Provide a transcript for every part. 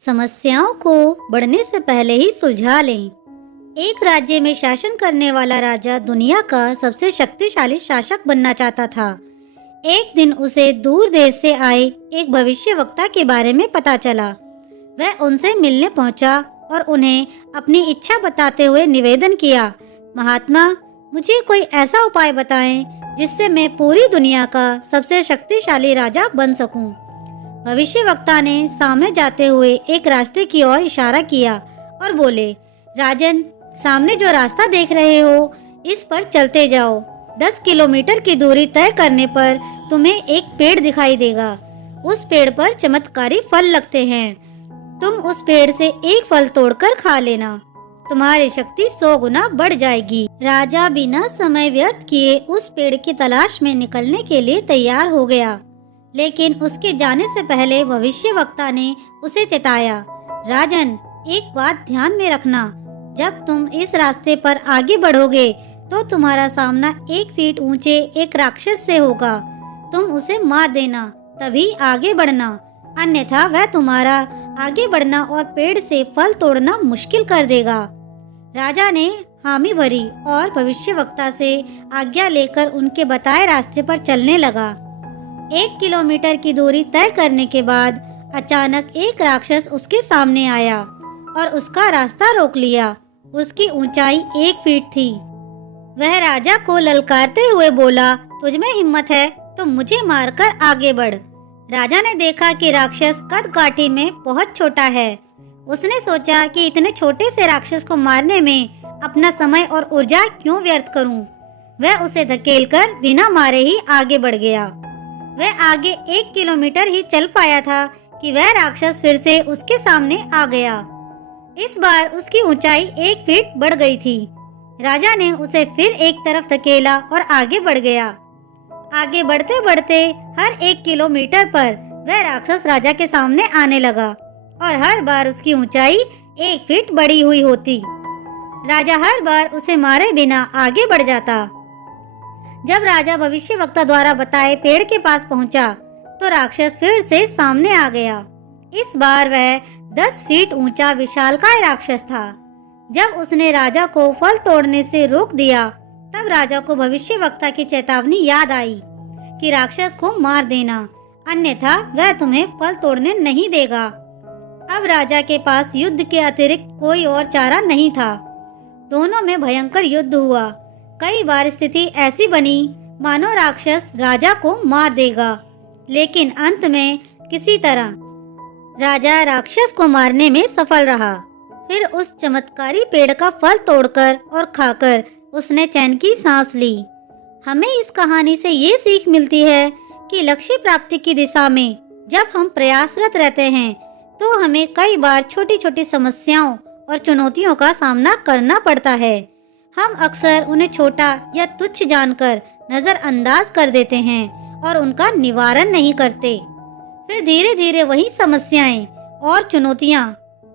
समस्याओं को बढ़ने से पहले ही सुलझा लें। एक राज्य में शासन करने वाला राजा दुनिया का सबसे शक्तिशाली शासक बनना चाहता था। एक दिन उसे दूर देश से आए एक भविष्यवक्ता के बारे में पता चला। वह उनसे मिलने पहुंचा और उन्हें अपनी इच्छा बताते हुए निवेदन किया, महात्मा, मुझे कोई ऐसा उपाय बताएं जिससे मैं पूरी दुनिया का सबसे शक्तिशाली राजा बन सकूं। भविष्यवक्ता ने सामने जाते हुए एक रास्ते की ओर इशारा किया और बोले, राजन, सामने जो रास्ता देख रहे हो इस पर चलते जाओ। 10 किलोमीटर की दूरी तय करने पर तुम्हें एक पेड़ दिखाई देगा। उस पेड़ पर चमत्कारी फल लगते हैं। तुम उस पेड़ से एक फल तोड़कर खा लेना, तुम्हारी शक्ति 100 गुना बढ़ जाएगी। राजा बिना समय व्यर्थ किए उस पेड़ की तलाश में निकलने के लिए तैयार हो गया, लेकिन उसके जाने से पहले भविष्यवक्ता ने उसे चेताया, राजन, एक बात ध्यान में रखना, जब तुम इस रास्ते पर आगे बढ़ोगे तो तुम्हारा सामना 1 फीट ऊंचे एक राक्षस से होगा। तुम उसे मार देना, तभी आगे बढ़ना, अन्यथा वह तुम्हारा आगे बढ़ना और पेड़ से फल तोड़ना मुश्किल कर देगा। राजा ने हामी भरी और भविष्यवक्ता से आज्ञा लेकर उनके बताए रास्ते पर चलने लगा। 1 किलोमीटर की दूरी तय करने के बाद अचानक एक राक्षस उसके सामने आया और उसका रास्ता रोक लिया। उसकी ऊंचाई 1 फीट थी। वह राजा को ललकारते हुए बोला, तुझमें हिम्मत है तो मुझे मारकर आगे बढ़। राजा ने देखा कि राक्षस कद काठी में बहुत छोटा है। उसने सोचा कि इतने छोटे से राक्षस को मारने में अपना समय और ऊर्जा क्यों व्यर्थ करूं। वह उसे धकेलकर बिना मारे ही आगे बढ़ गया। वह आगे 1 किलोमीटर ही चल पाया था कि वह राक्षस फिर से उसके सामने आ गया। इस बार उसकी ऊंचाई 1 फीट बढ़ गई थी। राजा ने उसे फिर एक तरफ धकेला और आगे बढ़ गया। आगे बढ़ते बढ़ते हर 1 किलोमीटर पर वह राक्षस राजा के सामने आने लगा और हर बार उसकी ऊंचाई 1 फीट बढ़ी हुई होती। राजा हर बार उसे मारे बिना आगे बढ़ जाता। जब राजा भविष्यवक्ता द्वारा बताए पेड़ के पास पहुंचा तो राक्षस फिर से सामने आ गया। इस बार वह 10 फीट ऊंचा विशालकाय राक्षस था। जब उसने राजा को फल तोड़ने से रोक दिया, तब राजा को भविष्यवक्ता की चेतावनी याद आई कि राक्षस को मार देना, अन्यथा वह तुम्हें फल तोड़ने नहीं देगा। अब राजा के पास युद्ध के अतिरिक्त कोई और चारा नहीं था। दोनों में भयंकर युद्ध हुआ। कई बार स्थिति ऐसी बनी मानो राक्षस राजा को मार देगा, लेकिन अंत में किसी तरह राजा राक्षस को मारने में सफल रहा। फिर उस चमत्कारी पेड़ का फल तोड़कर और खाकर उसने चैन की सांस ली। हमें इस कहानी से ये सीख मिलती है कि लक्ष्य प्राप्ति की दिशा में जब हम प्रयासरत रहते हैं तो हमें कई बार छोटी छोटी समस्याओं और चुनौतियों का सामना करना पड़ता है। हम अक्सर उन्हें छोटा या तुच्छ जानकर नजरअंदाज कर देते हैं और उनका निवारण नहीं करते। फिर धीरे धीरे वही समस्याएं और चुनौतियां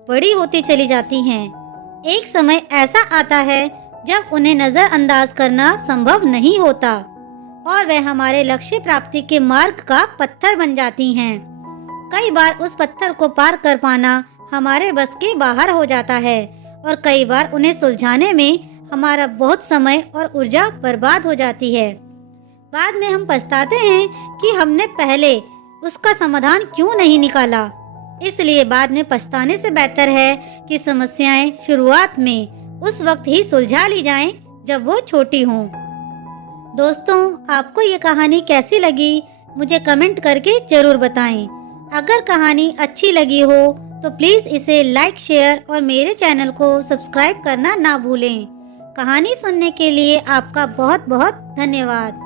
बड़ी होती चली जाती हैं। एक समय ऐसा आता है जब उन्हें नजरअंदाज करना संभव नहीं होता और वे हमारे लक्ष्य प्राप्ति के मार्ग का पत्थर बन जाती हैं। कई बार उस पत्थर को पार कर पाना हमारे बस के बाहर हो जाता है और कई बार उन्हें सुलझाने में हमारा बहुत समय और ऊर्जा बर्बाद हो जाती है। बाद में हम पछताते हैं कि हमने पहले उसका समाधान क्यों नहीं निकाला। इसलिए बाद में पछताने से बेहतर है कि समस्याएं शुरुआत में उस वक्त ही सुलझा ली जाएं जब वो छोटी हों। दोस्तों, आपको ये कहानी कैसी लगी मुझे कमेंट करके जरूर बताएं। अगर कहानी अच्छी लगी हो तो प्लीज़ इसे लाइक, शेयर और मेरे चैनल को सब्सक्राइब करना ना भूलें। कहानी सुनने के लिए आपका बहुत बहुत धन्यवाद।